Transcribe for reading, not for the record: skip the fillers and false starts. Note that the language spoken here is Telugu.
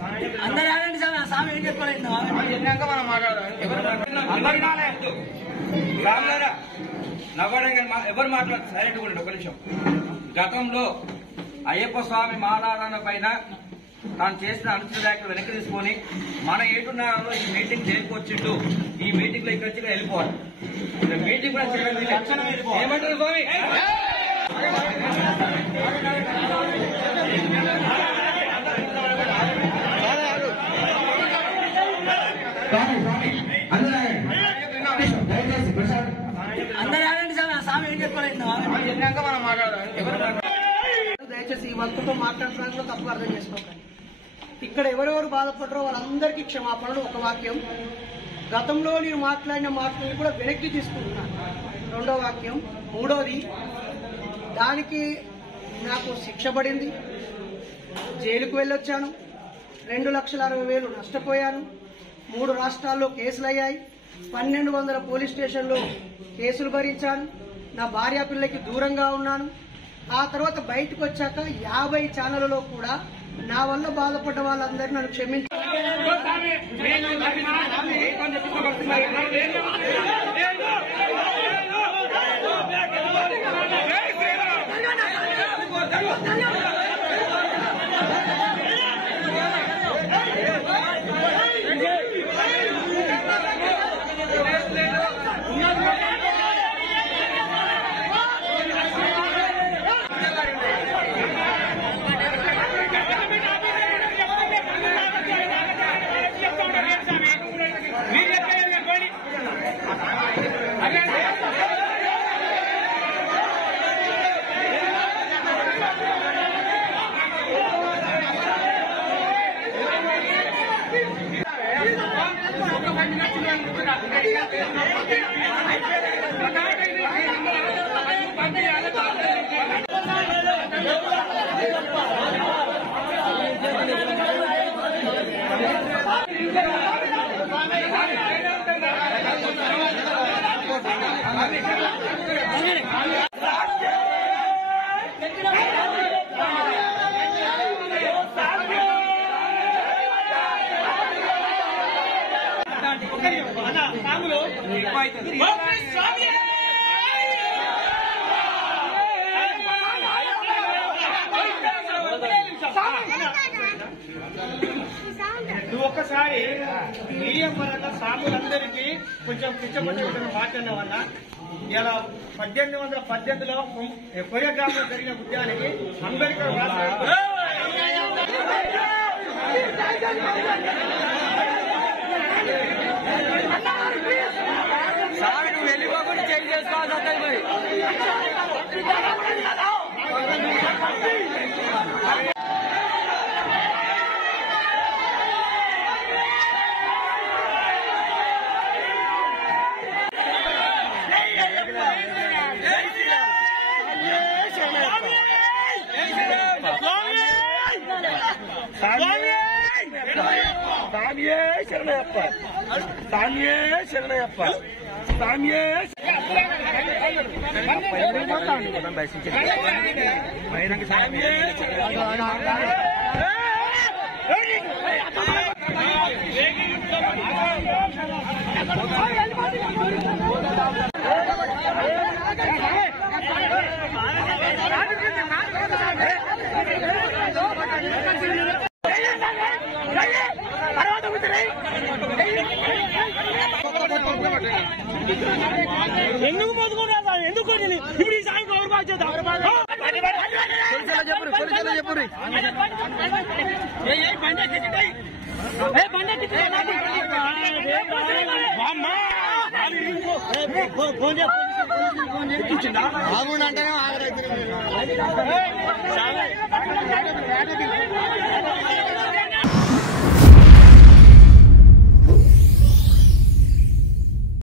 అందరూ ఆగండి సార్, స్వామి ఏం చెప్పలేదు మనం మాట్లాడాలి. ఎవరు మాట్లాడు సైలెంట్ కూడా ఒక నిమిషం. గతంలో అయ్యప్ప స్వామి మాలారాధన పైన తాను చేసిన అనుచిత వ్యాఖ్యలు వెనక్కి తీసుకొని మన ఏటున్నారో ఈ మీటింగ్ చేరుకొచ్చిండు, ఈ మీటింగ్ లో ఇక్కడ వచ్చి వెళ్ళిపోవాలి. మీటింగ్ ఏమంటారు స్వామి? అందరూ ఆగండి సార్, స్వామి ఏం చెప్పలేదు మనం మాట్లాడాలి. దయచేసి ఈ భక్తులతో మాట్లాడడానికి కూడా తప్పుగా అర్థం చేసుకోకండి. ఇక్కడ ఎవరెవరు బాధపడరో వాళ్ళందరికీ క్షమాపణలు. ఒక వాక్యం, గతంలో నేను మాట్లాడిన మాటలను కూడా వెనక్కి తీసుకుంటున్నాను. రెండో వాక్యం. మూడోది, దానికి నాకు శిక్ష పడింది, జైలుకు వెళ్ళొచ్చాను, 2,60,000 నష్టపోయాను, 3 రాష్ట్రాల్లో కేసులు అయ్యాయి, 1,200 పోలీస్ స్టేషన్లో కేసులు భరించాను, నా భార్య పిల్లకి దూరంగా ఉన్నాను. ఆ తర్వాత బయటకు వచ్చాక 50 ఛానళ్లలో కూడా నా వల్ల బాధపడ్డ వాళ్ళందరినీ నన్ను క్షమించారు. నువ్వు ఒక్కసారి మీడియా పరంగా సాములందరికీ కొంచెం పిచ్చపట్టిన మాట్లాడిన వల్ల ఇలా 1818లో కొరియోగ్రాఫ్లో జరిగిన ఉద్యానికి అంబేద్కర్ సార్ నువ్వు వెళ్ళిపోకుండా చేంజ్ చేసుకోవాలి. ఎందుకు పోతుకున్నా ఎందుకు ఇప్పుడు ఈ సాయం ఎవరు బాధ్యత బాగుండంటేనే